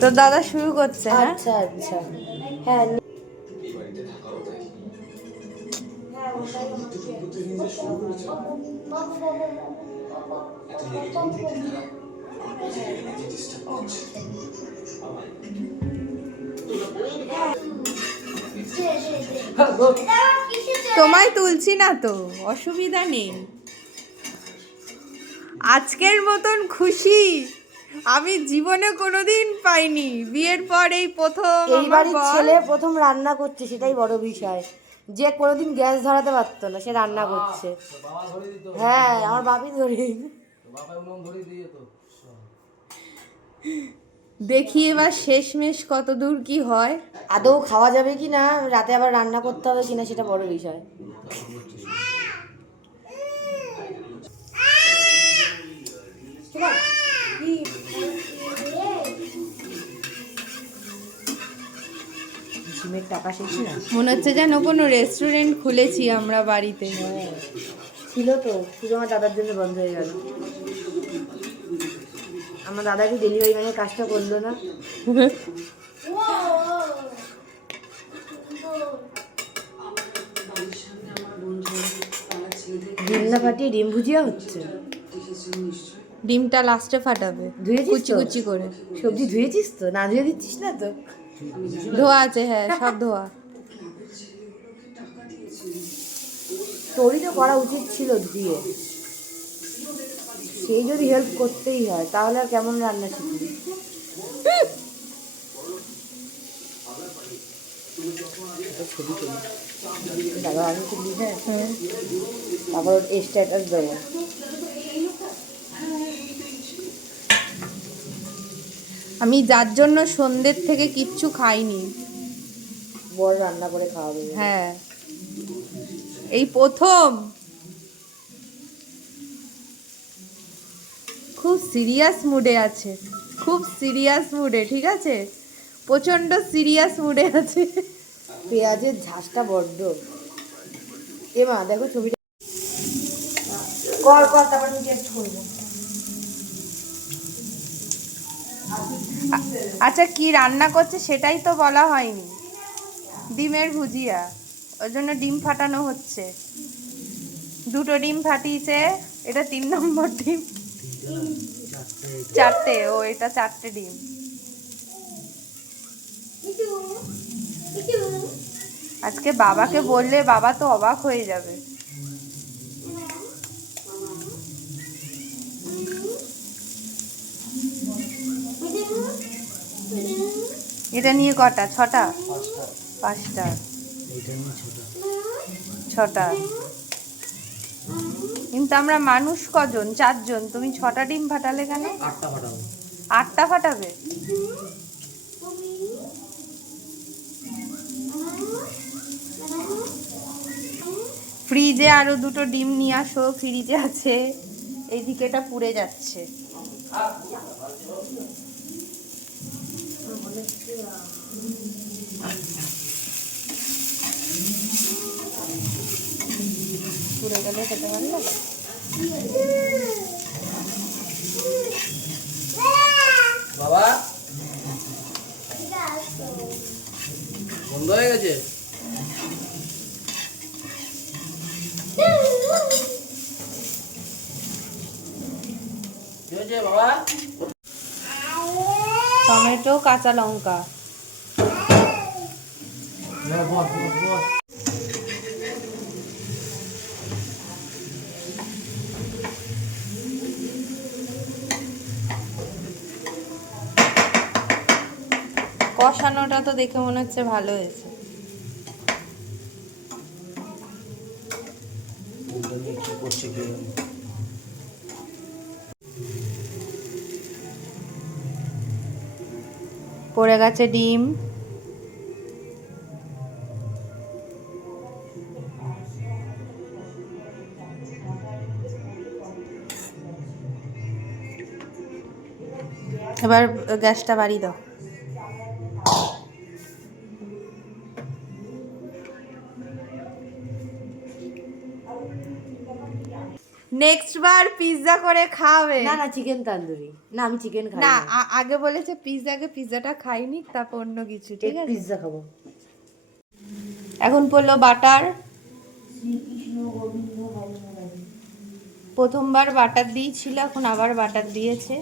তো দাদা শুরু করছে। আচ্ছা আচ্ছা, হ্যাঁ তোমায় তুলছি না তো, অসুবিধা নেই। আজকের মতন খুশি আমি জীবনে কোনোদিন পাইনি। বিয়ের পর এই প্রথম এই বাড়ির ছেলে প্রথম রান্না করছে, সেটাই বড় বিষয়। যে কোনোদিন গ্যাস ধরাতে পারতো না, সে রান্না করছে। হ্যাঁ, আমার বাপই ধরে। দেখি এবার শেষমেশ কত দূর কি হয়। আদৌ খাওয়া যাবে কি না, রাতে আবার রান্না করতে হবে কিনা, সেটা বড় বিষয়। সিমের টাকা শেষ না, মনে হচ্ছে যেন কোনো রেস্টুরেন্ট খুলেছি আমরা বাড়িতে। ছিল তো, শুধু আমার দাদার জন্য বন্ধ হয়ে গেল। আমার দাদা কি ডেলিভারি ম্যানের কাজটা করলো না? ডিম না ফাটিয়ে ডিম ভুজিয়া হচ্ছে। ডিমটা লাস্টে ফাটাবে কুচি কুচি করে। সবজি ধুয়েছিস তো? না ধুয়ে দিচ্ছিস না তো? ধোয়া আছে, হ্যাঁ সব ধোয়া। তোরই তো করা উচিত ছিল ধুয়ে। সেই যদি হেল্প করতেই হয় তাহলে আর কেমন রান্না শিখবি? ছবি তুলি দাদা, আমি তুলি। হ্যাঁ, তারপর স্ট্যাটাস দেবো। আমি যার জন্য সন্ধ্যের থেকে কিচ্ছু খাইনি। বর রান্না করে খাওয়াবে। হ্যাঁ, এই প্রথম। খুব সিরিয়াস মুডে আছে, খুব সিরিয়াস মুডে, ঠিক আছে, প্রচন্ড সিরিয়াস মুডে আছে। পেঁয়াজের ঝাঁসটা বড্ড। মা দেখো ছবিটা কর কর, তারপর আমি টেস্ট করবো। আচ্ছা, কি রান্না করছে সেটাই তো বলা হয়নি। ডিমের ভুজিয়া, ওই জন্য ডিম ফাটানো হচ্ছে। দুটো ডিম ফাটিয়েছে, এটা 3 নম্বর ডিম। 4টে, ও এটা 4টে ডিম। আজকে বাবাকে বললে বাবা তো অবাক হয়ে যাবে। এটা নিয়ে কটা? 6টা? 5টা? 6টা। কিন্তু আমরা মানুষ কজন? 4 জন। তুমি 6টা ডিম ফাটালে কেন? 8টা ফাটাবো। 8টা ফাটাবে? ফ্রিজে আরো 2টো ডিম নিয়ে আসো, ফ্রিজে আছে। এইদিকে এটা পুড়ে যাচ্ছে। পুড়ে গেলে খেতে ভালো লাগে। বাবা বন্ধ হয়ে গেছে। কি হয়েছে বাবা? টমেটো, কাঁচা লঙ্কা। কষানোটা তো দেখে মনে হচ্ছে ভালো হয়েছে। পড়ে গেছে ডিম। এবার গ্যাসটা বাড়িয়ে দাও। নেক্সট বার পিৎজা করে খাবে। না না চিকেন তান্দুরি, না আমি চিকেন খাই না না। আগে বলেছে পিৎজাটা খাইনি, তারপর অন্য কিছু, ঠিক আছে? পিৎজা খাবো। এখন পড়লো বাটার। প্রথমবার বাটার দিয়েছিল, এখন আবার বাটার দিয়েছে।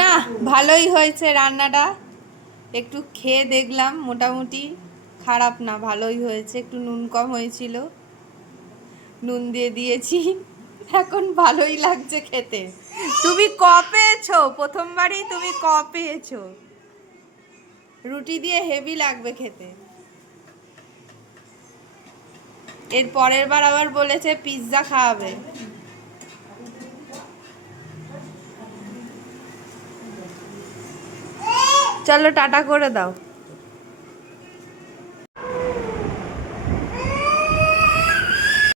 না ভালোই হয়েছে রান্নাটা, একটু খেয়ে দেখলাম, মোটামুটি খারাপ না, ভালোই হয়েছে। একটু নুন কম হয়েছিল, নুন দিয়ে দিয়েছি, এখন ভালোই লাগছে খেতে। তুমি ক পেয়েছো? প্রথমবারই তুমি ক পেয়েছো? রুটি দিয়ে হেভি লাগবে খেতে। এর পরের বার আবার বলেছে পিৎজা খাওয়াবে। চলো টাটা করে দাও।